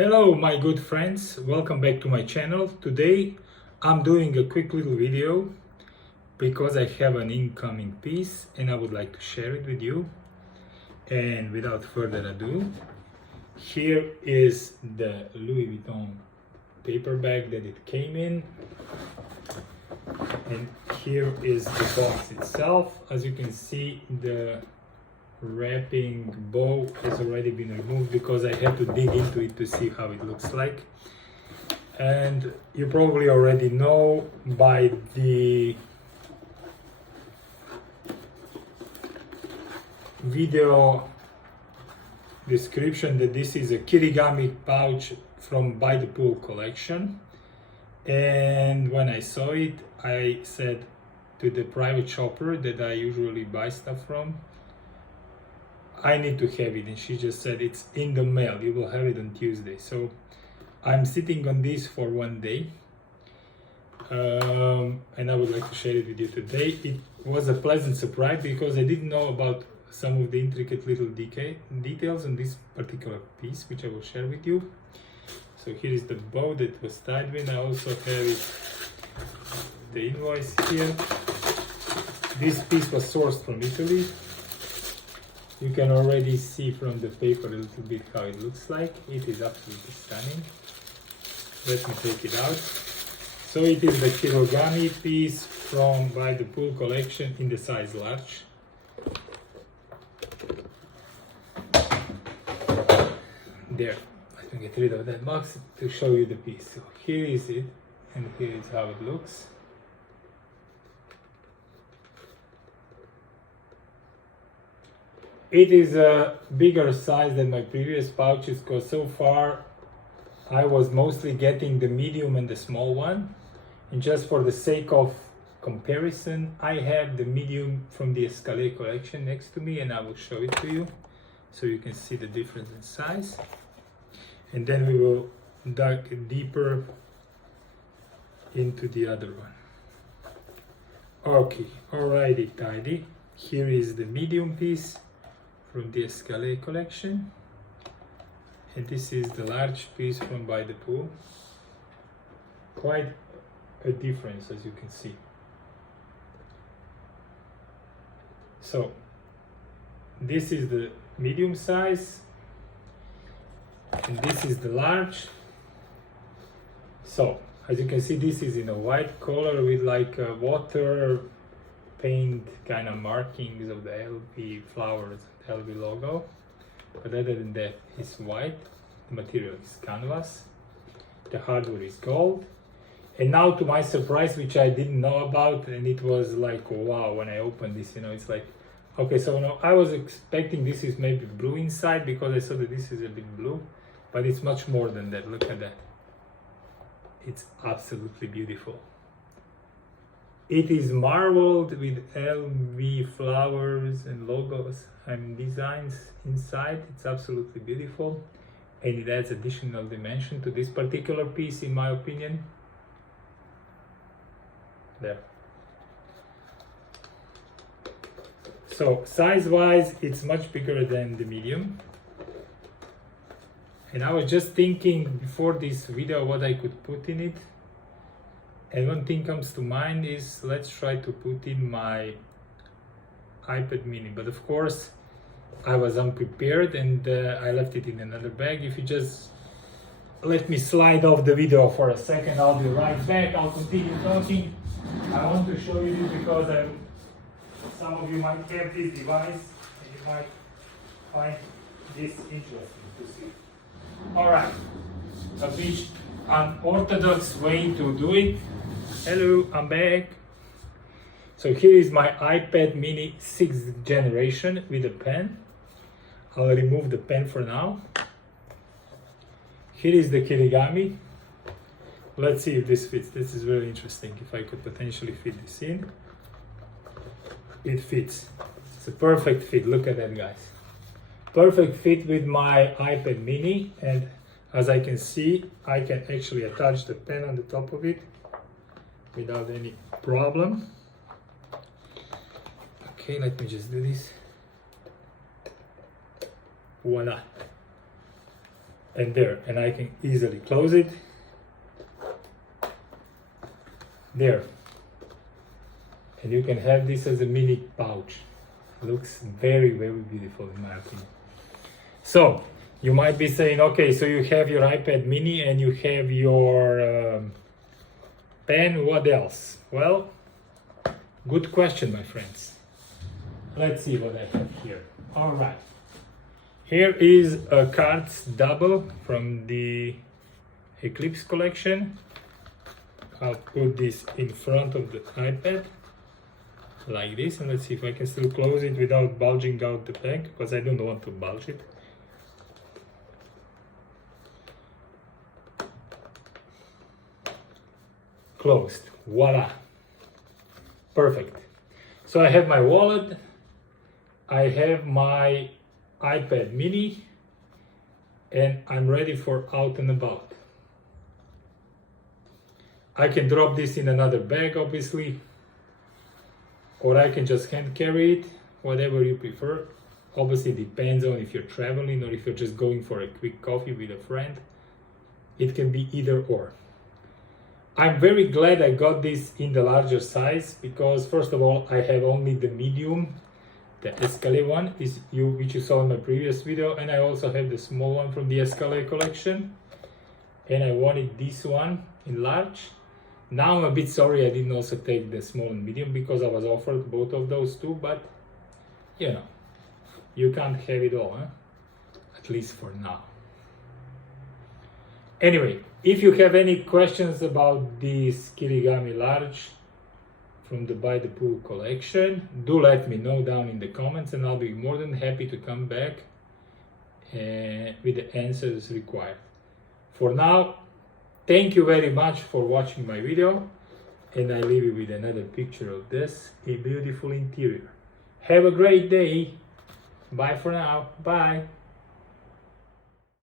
Hello my good friends, welcome back to my channel. Today I'm doing a quick little video because I have an incoming piece and I would like to share it with you. And without further ado, here is the Louis Vuitton paper bag that it came in, and here is the box itself. As you can see, the wrapping bow has already been removed because I had to dig into it to see how it looks like. And you probably already know by the video description that this is a Kirigami pouch from By the Pool collection. And when I saw it, I said to the private shopper that I usually buy stuff from, I need to have it, and she just said it's in the mail, you will have it on Tuesday. So I'm sitting on this for one day, and I would like to share it with you today. It was a pleasant surprise because I didn't know about some of the intricate little details on this particular piece, which I will share with you. So here is the bow that was tied with. I also have the invoice here. This piece was sourced from Italy. You can already see from the paper a little bit how it looks like. It is absolutely stunning. Let me take it out. So it is the Kirigami piece from By the Pool collection in the size large. There, let me get rid of that box to show you the piece. So here is it, and here is how it looks. It is a bigger size than my previous pouches because so far I was mostly getting the medium and the small one. And just for the sake of comparison, I have the medium from the Escalade collection next to me, and I will show it to you so you can see the difference in size. And then we will dive deeper into the other one. Okay, alrighty tidy. Here is the medium piece from the Escalade collection, and this is the large piece from By the Pool. Quite a difference, as you can see. So this is the medium size and this is the large. So as you can see, this is in a white color with like a water paint kind of markings of the LV flowers, LV logo. But other than that, it's white. The material is canvas. The hardware is gold. And now, to my surprise, which I didn't know about, and it was like, wow, when I opened this, it's like, okay, so now I was expecting this is maybe blue inside because I saw that this is a bit blue, but it's much more than that. Look at that. It's absolutely beautiful. It is marbled with LV flowers and logos and designs inside. It's absolutely beautiful, and it adds additional dimension to this particular piece, in my opinion. There. So size-wise, it's much bigger than the medium. And I was just thinking before this video what I could put in it. And one thing comes to mind is, let's try to put in my iPad mini. But of course, I was unprepared and I left it in another bag. If you just let me slide off the video for a second, I'll be right back. I'll continue talking. I want to show you this because some of you might have this device and you might find this interesting to see. Alright, a bit unorthodox way to do it. Hello, I'm back. So here is my iPad mini 6th generation with a pen. I'll remove the pen for now. Here is the Kirigami. Let's see if this fits. This is very interesting. If I could potentially fit this in. It fits. It's a perfect fit. Look at that, guys. Perfect fit with my iPad mini, and as I can see, I can actually attach the pen on the top of it without any problem. Okay, let me just do this. Voila. and there, and I can easily close it. There. And you can have this as a mini pouch. Looks very, very beautiful in my opinion. So, you might be saying, okay, so you have your iPad mini and you have your pen, what else? Well, good question, my friends. Let's see what I have here. All right. Here is a cards double from the Eclipse collection. I'll put this in front of the iPad like this, and let's see if I can still close it without bulging out the back, because I don't want to bulge it. Closed. Voila. Perfect. So I have my wallet, I have my iPad mini, and I'm ready for out and about. I can drop this in another bag, obviously, or I can just hand carry it, whatever you prefer. Obviously, depends on if you're traveling or if you're just going for a quick coffee with a friend. It can be either or. I'm very glad I got this in the larger size because, first of all, I have only the medium, the Escalade one, which you saw in my previous video, and I also have the small one from the Escalade collection, and I wanted this one in large. Now I'm a bit sorry I didn't also take the small and medium because I was offered both of those too, but you know, you can't have it all, huh? At least for now. Anyway, if you have any questions about this Kirigami large from the By the Pool collection, do let me know down in the comments and I'll be more than happy to come back with the answers required. For now, thank you very much for watching my video, and I leave you with another picture of this, a beautiful interior. Have a great day. Bye for now. Bye.